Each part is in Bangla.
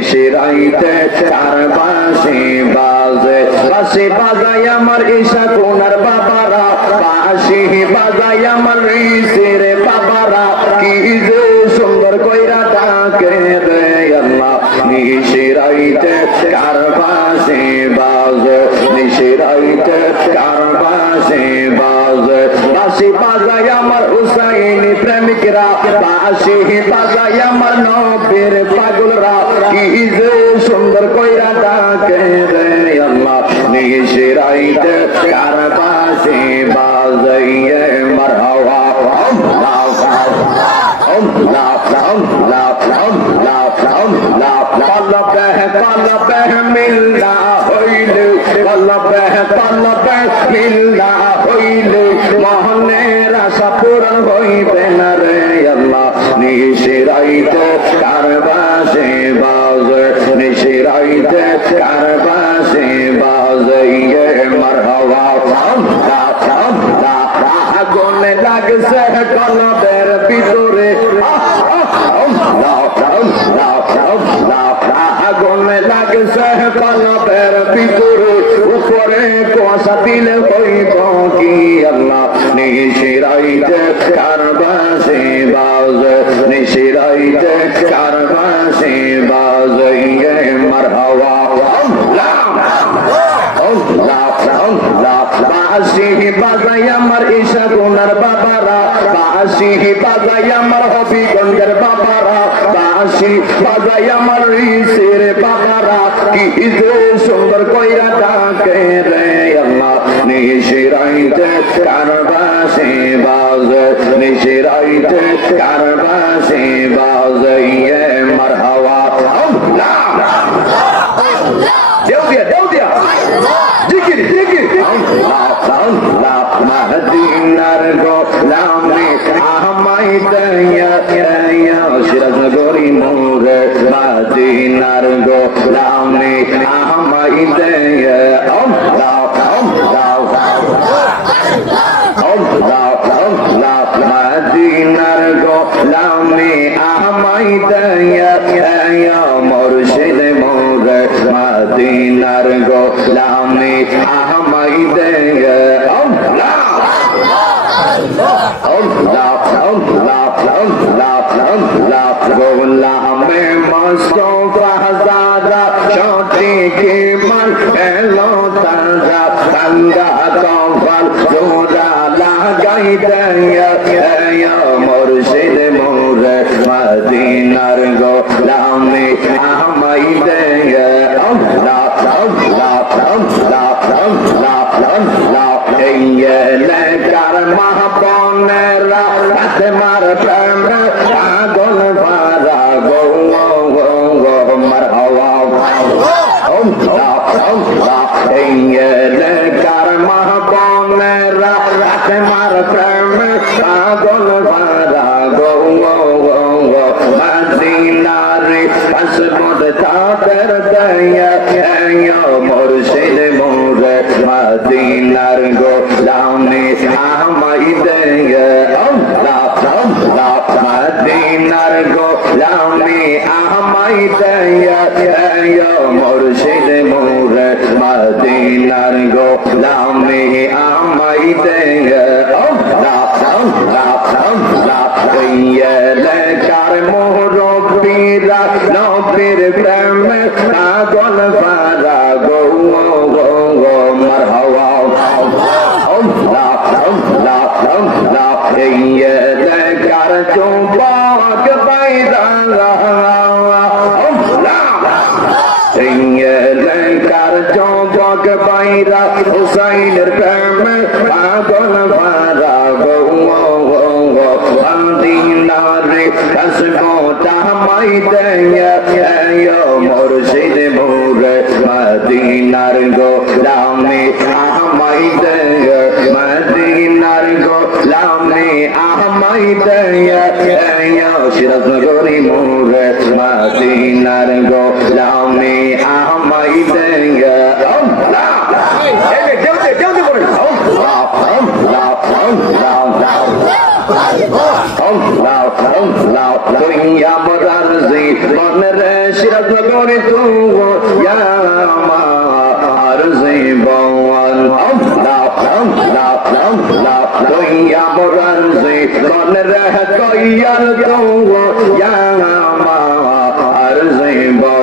বাজে নিশিরাইতে কার বাসি বাজে। বাসি বাজাই আমার ঈশা কোনার বাবারা বাসি বাজাই আমার ঋষির বাবারা। কি যে সুন্দর কইরা ডাকে রে আল্লাহ। নিশিরাইতে কার বাসি বাজে। নিশিরাইতে কার বাসি বাজে। বাসি বাজাই আমার হুসাইনি প্রেমিকরা বাসি বাজাই মিল্লা হইলে মোহনের আশা পূরণ হইবে না রে আল্লাহ নিশিরাইতে কারবাসে বাজে নিশিরাইতে কারবাসে বাজে ইয়ে মারহাওয়া আল্লাহ আল্লাহ আগুনে লাগছে কলবের ভিতরে আগুনে লাগছে কলবের ভিতরে উপরে কুয়াশা দিলে হইব কি আল্লাহ? নিশিরাইতে কারবাসে বাজ নিশিরাইতে কারবাসে বাজ ইয়ে মারহাওয়া আল্লাহ বাসি বাজাই আমার ঈশা গুনার বাবারা, বাসি বাজাই আমার হবিগঞ্জের বাবারা। বাসি বাজাই আমার ঋষির বাবারা কি যে সুন্দর কইরা ডাকে রে আল্লাহ। নিশিরাইতে কারবাসে বাজ নিশিরাইতে কারবাসে বাজ ইয়ে মারহাওয়া আল্লাহ! আল্লাহ আল্লাহ মদিনার গোলামে আমাই দয়া দয়া। কি মান এলো তাজা তঙ্গা কফল জোড়া লাগাই দয়া দয়া মুর্শিদ মোরে মদিনার গোলামে আমাই দয়া আল্লাহ আল্লাহ আল্লাহ আল্লাহ আল্লাহ এই এলাকার মহাবনেরা রাতে মার আল্লাহ আল্লাহ এই এলাকার মহাবনেরা মদিনার গোলামে আমাই দয়া দয়া মুর্শিদ মোরে মদিনার গোলামে আমাই দয়া এলাকার মুরব্বীরা নবীর প্রেমে পাগল হুসাইনের প্রেমে পাগল পারা গো মদিনারে কাসমোটা মাই দয়া মুর্শিদ মোরে মদিনার গো লামে আমাই দয়া মদিনার গো লামে দয়া সিরাজনগরি মোরে মদিনার গো লামে আমাই দয়া আল্লাহ এই যে দেউতে দেউতে বলেন আল্লাহ আল্লাহ আল্লাহ আল্লাহ আল্লাহ মনের সিরাজ নগরী তু আর জীবন লাও লাও লাও লাও মরার জীবনের কইয়াল তু আর জীবন তোমার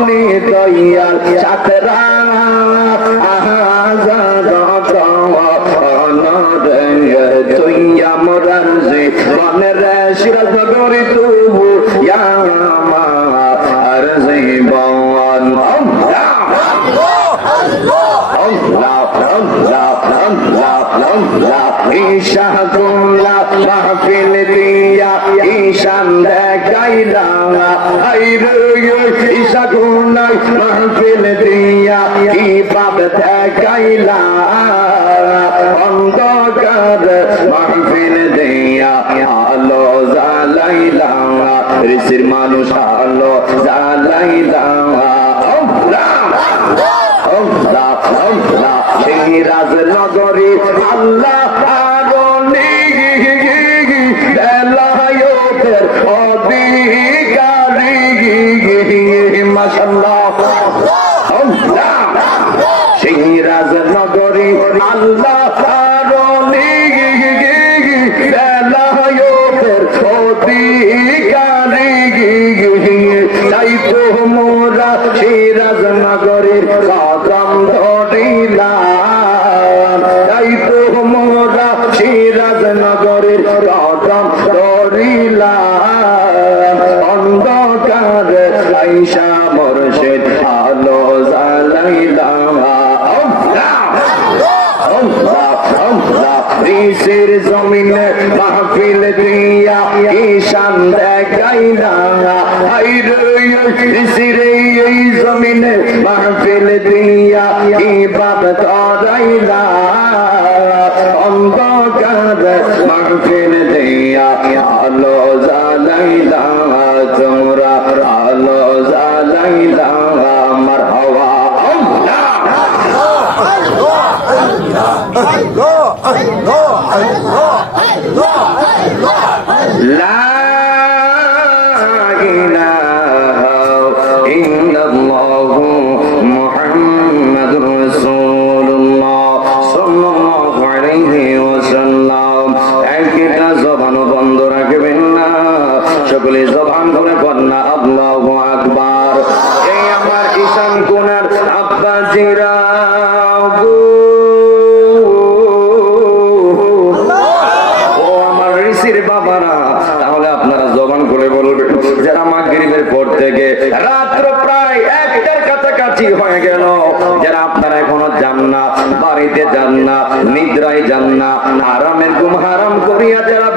মনি দইয়াল চাকরা তুই আমার দেখাইলা ঈশা কুমলা মাহফিল দিয়া কি বাপ দেখাইলা অন্ধকার মাহফিল দিয়া রাজনগরী আল্লাহ আল্লাহ জমিনে মাহফিল দিয়া ইবাদ করাইলা। অন্ধকার মাহফিল দিয়া আলো জ্বালাইলা, তোমরা আলো জ্বালাইলা আমার হওয়া لا সকলে জবান করে কন্যা আল্লাহ আকবার। এই আমার ঈশান কোনার আব্বা জিরা যারা পর থেকে রাত্র প্রায় একটার কাছাকাছি হয়ে গেল। যারা আপনারা এখনও যান না, বাড়িতে যান না, নিদ্রায় যান না আরামের ঘুম হারাম করিয়া যারা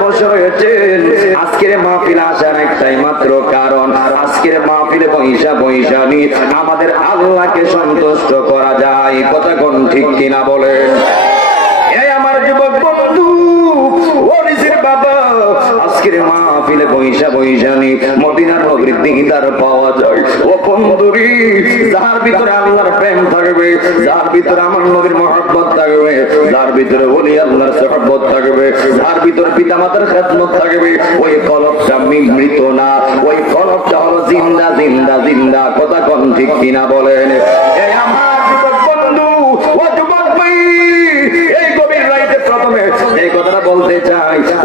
একটাই কারণ কারণ আজকের মাহফিলে পয়সা পয়সা নিয়ে আমাদের আল্লাহকে সন্তুষ্ট করা যায়। কথা কোন ঠিক কিনা বলেন? এই আমার যুবক বন্ধু ও বাবা আজকের মাহফিলে পয়সা পয়সা নি মদিনার নগরীর দিদার পাওয়া যায়। ও বন্ধুরি যার ভিতরে আল্লাহর প্রেম থাকবে, যার ভিতরে আমার নবীর মহব্বত থাকবে, যার ভিতরে ওলি আল্লাহর সহব্বত থাকবে, যার ভিতরে পিতা মাতার খেদমত থাকবে, ওই কলবটা মি- মৃত না, ওই কলবটা হলো জিন্দা জিন্দা জিন্দা, কথা কোন ঠিক কিনা বলেন।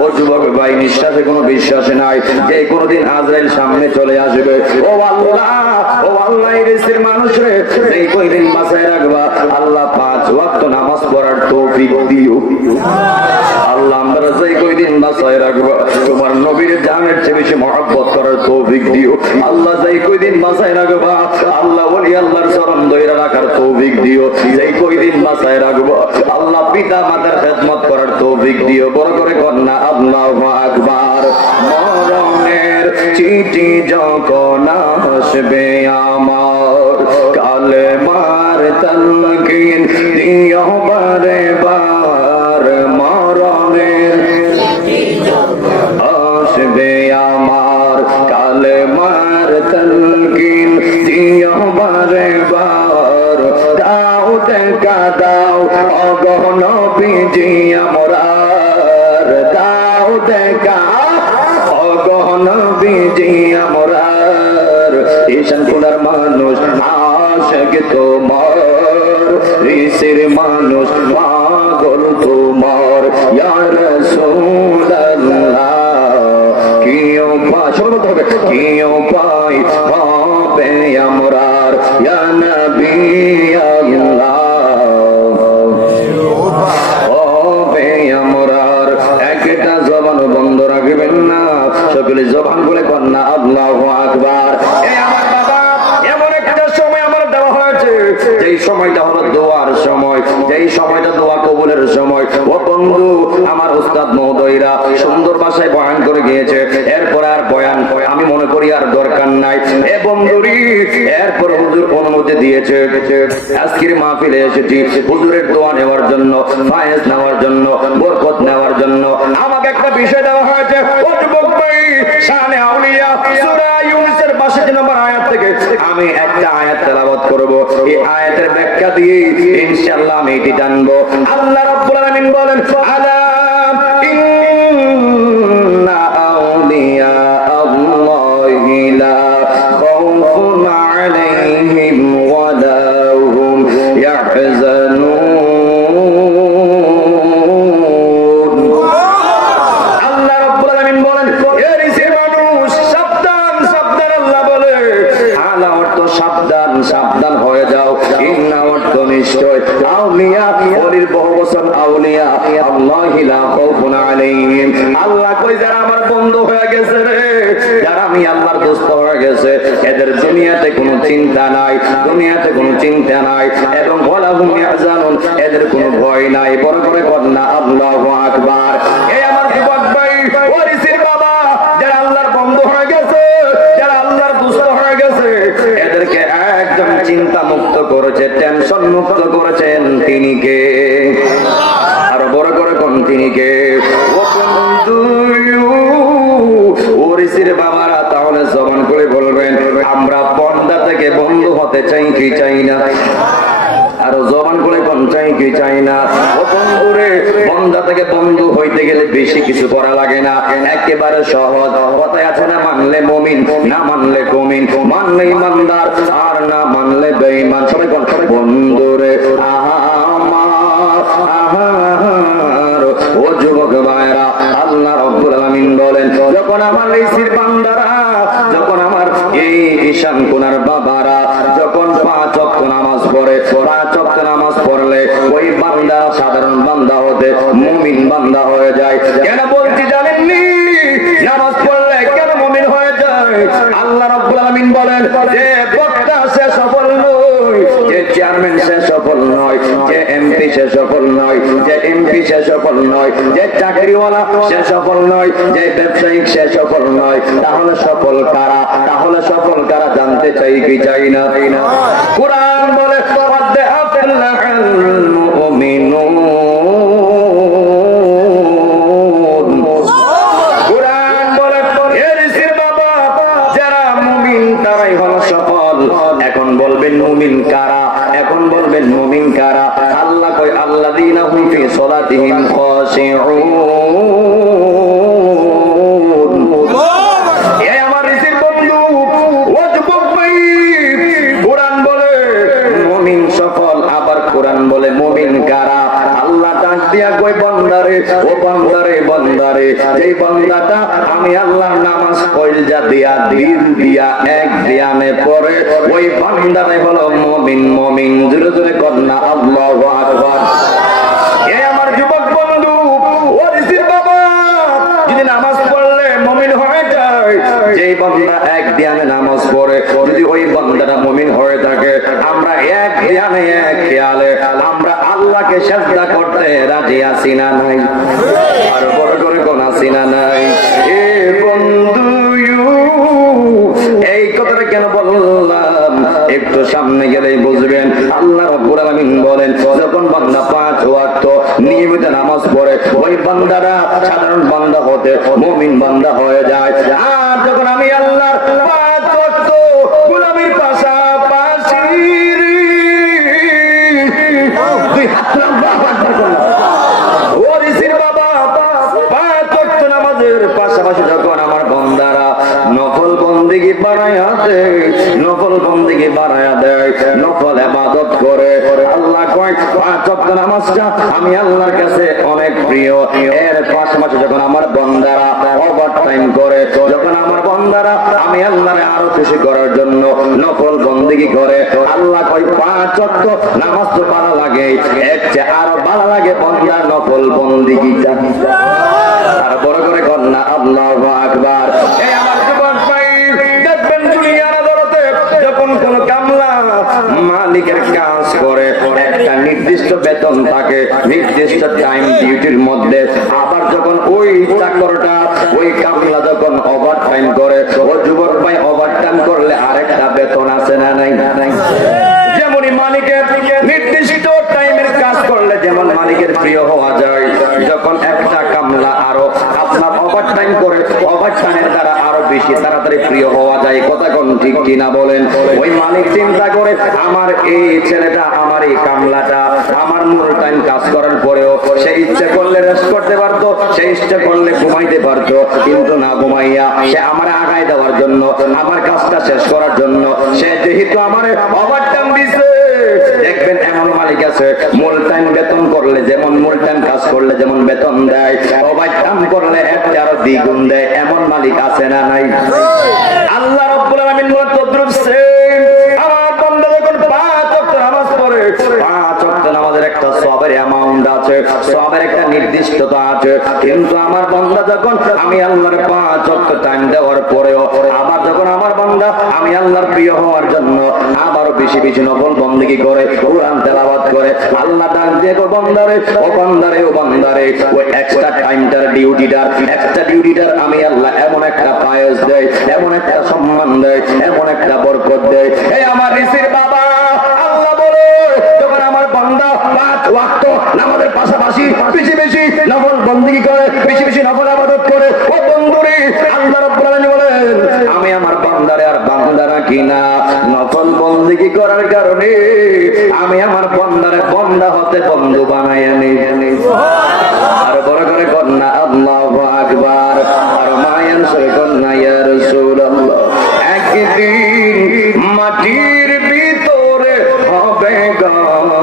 ও যুবক ভাই নিঃশ্বাসে কোনো বিশ্বাসে নাই যে কোনোদিন আজরাইল সামনে চলে আসবে। ও আল্লাহ ও আল্লাহ দেশের মানুষ রে এই কয়দিন বাঁচায় রাখবা, আল্লাহ পাঁচ ওয়াক্ত নামাজ পড়ার তৌফিক দিও। আল্লাহ, আমরা যে কয়দিন বাঁচায় রাখবা, তোমার নবীর জানের চেয়ে বেশি মহব্বত করার তৌফিক দিও। আল্লাহ যে কয়দিন বাঁচায় রাখবা, আল্লাহ বলি আল্লাহর চরণ ধরে রাখার তৌফিক দিও। যেই কয়দিন বাঁচায় রাখব, আল্লাহ পিতা মাতার খেদমত তৌফিক দিও, বড় করে কন্যা, আল্লাহ আকবার। মরণের চিঠি যখন আসবে আমার কালে মার তলকিন দিও বারে বার মরণের আসবে আমার কালে মার তলকিন দিও বারে বার দাও দেখা দাও অগহন বিজি আমরার দাও দেখা বিজি আমরার। ঈশান কোনার মানুষ, আশক তোমার। ঋষির মানুষ, পাগল তোমার। ইয়ার কিও পাই সবাই হবে, কিও পাই হবে আমরার। ইয়া বন্ধু আমার উস্তাদ মহোদয়রা সুন্দর ভাষায় বয়ান করে গিয়েছে। এরপর আর বয়ান আমি মনে করি আর দরকার নাই। এ বন্ধুরি, এরপর হুজুর অনুমতি দিয়েছে। আজকের মাহফিলে এসেছি। হুজুরের দোয়া নেওয়ার জন্য, ফায়েজ নেওয়ার জন্য, বরকত নেওয়ার জন্য। আমাকে একটা বিষয় দেওয়া হয়েছে। ও যুবক ভাই, শানে আউলিয়া, সূরা ইউনূসের 62 নম্বর আয়াত থেকে আমি একটা আয়াত করব। এই আয়াতের ব্যাখ্যা দিয়ে ইনশাআল্লাহ আমি এটি জানব। আল্লাহ রাব্বুল আলামিন বলেন আলা করেছে টেনশন মুক্ত করেছেন তিনি কে? আরও বড় করে কোন তিনি কে? বাবারা, তাহলে জবান করে বলবেন, আমরা বন্দা থেকে বন্ধু হতে চাই কি চাই না? আরও জবান করে কোন চাই কি চাই না? বন্ধা থেকে বন্ধু হইতে গেলে বেশি কিছু করা লাগে না। একেবারে সহজ। কথায় আছে না, মানলে মমিন, না মানলে কমিন। মানলে ইমানদার না মানলে বেঈমান, সবাই কোন বন্ধুরে আমার ও যুবক ভাইরা আল্লাহ রব্বুল আলামিন বলেন, যখন আমার ঋষির বান্দারা, যখন আমার এই ঈশান কোনার বাবারা, যখন পাঁচ ওয়াক্ত নামাজ পড়ে, পাঁচ ওয়াক্ত নামাজ পড়লে ওই বান্দা সাধারণ বান্দা হতে মুমিন বান্দা হয়ে যায়। কেন বলছি জানেননি? নামাজ পড়লে কেন মুমিন হয়ে যায়? আল্লাহ রাব্বুল আলামিন বলেন, যে বক্তা সে সফল নয় যে চেয়ারম্যান সে সফল নয় যে এমপি সে সফল নয় যে এমপি সে সফল নয় যে চাকরিওয়ালা সে সফল নয় যে ব্যবসায়িক সে সফল নয় তাহলে সফল কারা? তাহলে সফল কারা জানতে চাই কি চাই না? কোরআন বলে ওই বান্দারে হলো আমার যুবক বন্ধু যদি নামাজ পড়লে মুমিন হয়ে যায়, যেই বান্দা এক দিয়ানে নামাজ পড়ে, যদি ওই বান্দাটা মুমিন হয়ে থাকে, আমরা এক ধ্যানে এক খেয়ালে আমরা আল্লাহকে সাজদা করতে রাজি আছি না নাই। আর বড় করে কোন আছি না নাই। এ বন্ধু এই কথাটা কেন বললাম? একটু সামনে গেলেই বুঝবেন। আল্লাহ রাব্বুল আলামিন বলেন, যখন বান্দা পাঁচ ওয়াক্ত নিয়মিত নামাজ পড়ে, ওই বান্দারা সাধারণ বান্দা হতে, মুমিন বান্দা হয়ে যায়। পাঁচ আমি আল্লাহর কাছে অনেক প্রিয়। এর পাশাপাশি যখন আমার বন্দারা ওভার টাইম করে, যখন আমার বন্দারা আমি আল্লাহরে আরও খুশি করার জন্য নফল বন্দিগি করে, আল্লাহ কয়, পাঁচ নামাজ তো ভালো লাগে আরও ভালো লাগে বন্দার নফল বন্দিগিটা। আর বড় করে কন্যা আল্লাহ আকবার এই আমার যুবক ভাই দেখবেন দুনিয়ার আদালতে যখন কোন কামলা মালিকের কাজ করে একটা নির্দিষ্ট বেতন থাকে, নির্দিষ্ট টাইম ডিউটির মধ্যে। আবার যখন ওই চাকরটা ওই কামলা যখন ওভার টাইম করে, ও যুবক ভাই ওভার টাইম করলে আরেকটা বেতন আছে না নাই? নাই বেশি তাড়াতাড়ি প্রিয় হওয়া যায়। কথা কোন ঠিক কিনা বলেন? ওই মালিক চিন্তা করে, আমার এই ছেলেটা এই কামলাটা আমার মূল টাইম কাজ করার পরেও সে ইচ্ছে করলে রেস্ট করতে পারতো, সে ইচ্ছে করলে ঘুমাইতে পারতো, কিন্তু না ঘুমাইয়া সে আমার আগায় দেওয়ার জন্য, আমার কাজটা শেষ করার জন্য সে যেহেতু আমার ওভার টাইম দিছে, দেখবেন এমন মালিক আছে, মূল টাইম বেতন করলে যেমন মূল টাইম কাজ করলে যেমন বেতন দেয় টাইম করলে একটা আরও দ্বিগুণ দেয়, এমন মালিক আছে না নাই? নির্দিষ্টতা আছে। কিন্তু আমার বান্দা যখন আমি আল্লাহর পাঁচ ওয়াক্ত টাইম দেওয়ার পরেও, আবার যখন আমার বান্দা আমি আল্লাহর প্রিয় হওয়ার জন্য আবারও বেশি বেশি নফল বন্দেগি করে, কোরআন তেলাওয়াত করে, আল্লাহ ডাক দিয়ে কো বান্দারে, ও বান্দারে ও বান্দারে, ওই এক্সট্রা টাইমটার ডিউটিটার এক্সট্রা ডিউটিটার আমি আল্লাহ এমন একটা পায়েস দেয়, এমন একটা সম্মান দেয়, এমন একটা বরকত দেয়। এই করার কারণে আমি আমার বন্দারে বন্দা হতে বন্ধু বানাই আনি। আর বড় করে কন্যা আল্লাহ আকবার। আর মায়ান সরে কন্যা ইয়ার সুর একদিন মাটির ভিতরে হবে ঘর